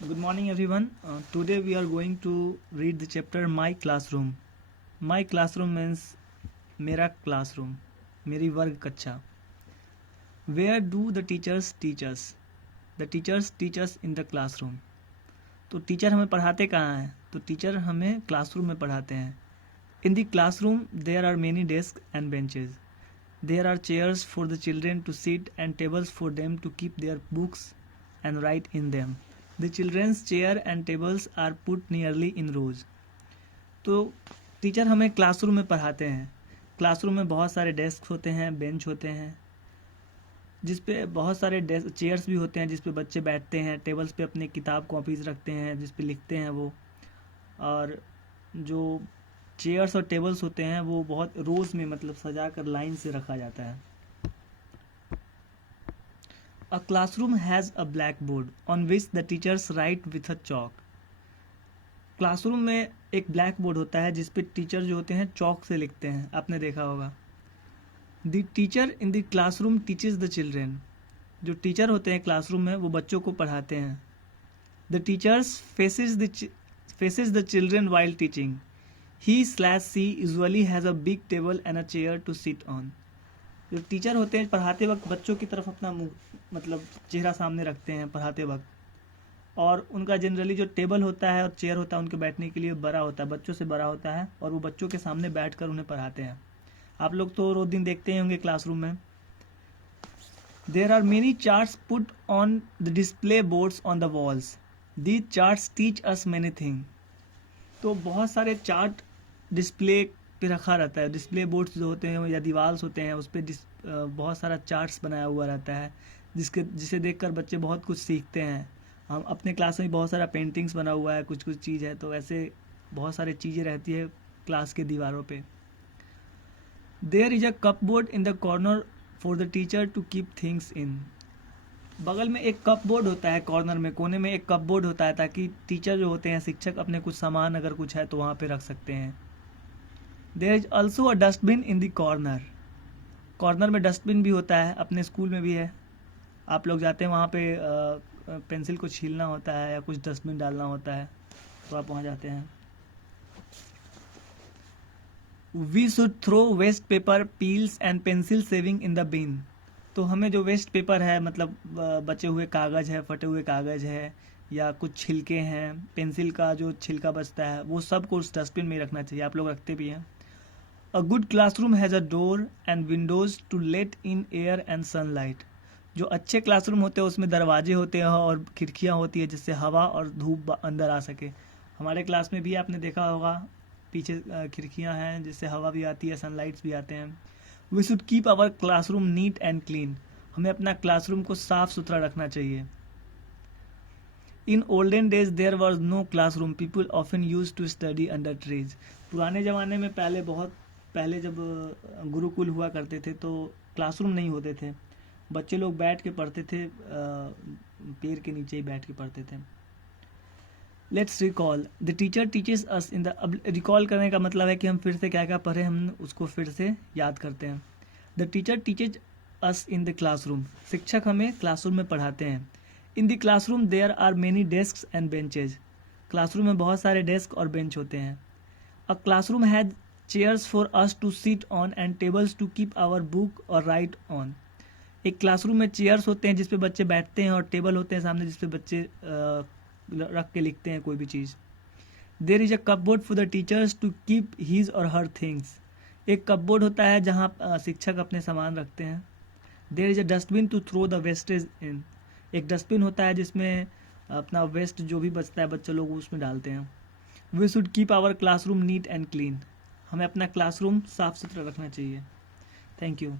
Good morning, everyone. Today we are going to read the chapter My Classroom. My classroom means मेरा classroom, मेरी वर्ग कक्षा. Where do the teachers teach us? The teachers teach us in the classroom. तो teacher हमें पढ़ाते कहाँ हैं? तो टीचर हमें क्लासरूम में पढ़ाते हैं. In the classroom there are many desks and benches. There are chairs for the children to sit and tables for them to keep their books and write in them. The children's chair and tables are put nearly in rows. तो teacher हमें classroom में पढ़ाते हैं. Classroom में बहुत सारे desk होते हैं, बेंच होते हैं, जिस पे बहुत सारे चेयर्स भी होते हैं जिस पे बच्चे बैठते हैं. टेबल्स पे अपने किताब कॉपीज़ रखते हैं जिस पे लिखते हैं वो. और जो चेयर्स और टेबल्स होते हैं वो बहुत रोज़ में मतलब सजा कर लाइन से रखा जाता है. A classroom has a blackboard on which the teachers write with a chalk. Classroom में एक ब्लैक बोर्ड होता है जिस पे टीचर जो होते हैं चौक से लिखते हैं. आपने देखा होगा. The teacher in the classroom teaches the children. जो टीचर होते हैं क्लासरूम में वो बच्चों को पढ़ाते हैं. The teachers faces the children while teaching. He/she usually has a big table and a chair to sit on. जो टीचर होते हैं पढ़ाते वक्त बच्चों की तरफ अपना मुंह मतलब चेहरा सामने रखते हैं पढ़ाते वक्त. और उनका जनरली जो टेबल होता है और चेयर होता है उनके बैठने के लिए बड़ा होता है, बच्चों से बड़ा होता है, और वो बच्चों के सामने बैठकर उन्हें पढ़ाते हैं. आप लोग तो रोज दिन देखते ही होंगे क्लासरूम में. There are many charts put on the display boards on the walls. These charts teach us many thing. तो बहुत सारे चार्ट डिस्प्ले पे रखा रहता है. डिस्प्ले बोर्ड्स जो होते हैं या दीवाल्स होते हैं उस पर बहुत सारा चार्ट्स बनाया हुआ रहता है जिसे देखकर बच्चे बहुत कुछ सीखते हैं. हम अपने क्लास में बहुत सारा पेंटिंग्स बना हुआ है, कुछ कुछ चीज़ है, तो ऐसे बहुत सारी चीज़ें रहती है क्लास के दीवारों पे. There is a cupboard in the corner for the teacher to keep things in. बगल में एक कप बोर्ड होता है, कॉर्नर में कोने में एक कप बोर्ड होता है ताकि टीचर जो होते हैं शिक्षक अपने कुछ सामान अगर कुछ है तो वहाँ पे रख सकते हैं. There is also a dustbin in the corner. Corner में डस्टबिन भी होता है, अपने स्कूल में भी है. आप लोग जाते हैं वहाँ पे पेंसिल को छीलना होता है या कुछ डस्टबिन डालना होता है तो आप वहाँ जाते हैं. We should throw waste paper peels and pencil shaving in the bin. तो हमें जो वेस्ट पेपर है मतलब बचे हुए कागज़ है, फटे हुए कागज़ है या कुछ छिलके हैं, पेंसिल का जो छिलका बचता है वो सब को उस डस्टबिन में रखना चाहिए. आप लोग रखते भी हैं. A good classroom has a door and windows to let in air and sunlight. जो अच्छे क्लासरूम होते हैं उसमें दरवाजे होते हैं और खिड़कियाँ होती है जिससे हवा और धूप अंदर आ सके. हमारे क्लास में भी आपने देखा होगा पीछे खिड़कियाँ हैं जिससे हवा भी आती है, सनलाइट्स भी आते हैं. We should keep our classroom neat and clean. हमें अपना क्लासरूम को साफ़ सुथरा रखना चाहिए. In olden days there was no classroom. People often use to study under trees. पुराने ज़माने में पहले जब गुरुकुल हुआ करते थे तो क्लासरूम नहीं होते थे. बच्चे लोग बैठ के पढ़ते थे, पेड़ के नीचे ही बैठ के पढ़ते थे. Let's recall. The teacher teaches us in the. अब रिकॉल करने का मतलब है कि हम फिर से क्या क्या पढ़े हम उसको फिर से याद करते हैं. The teacher teaches us in the classroom. शिक्षक हमें क्लासरूम में पढ़ाते हैं. In the classroom there are many desk and benches. Classroom में बहुत सारे डेस्क और बेंच होते हैं. A classroom has chairs for us to sit on and tables to keep our book और राइट ऑन. एक क्लासरूम में चेयर्स होते हैं जिसपे बच्चे बैठते हैं और टेबल होते हैं सामने जिसपे बच्चे रख के लिखते हैं कोई भी चीज़. There is a cupboard for the teachers to keep his or her things. एक कपबोर्ड होता है जहाँ शिक्षक अपने सामान रखते हैं. There is a dustbin to throw the wastage in. एक डस्टबिन होता है जिसमें अपना वेस्ट जो भी बचता है बच्चे लोग उसमें डालते हैं. We should keep our classroom neat and clean. हमें अपना क्लासरूम साफ़ सुथरा रखना चाहिए. Thank you.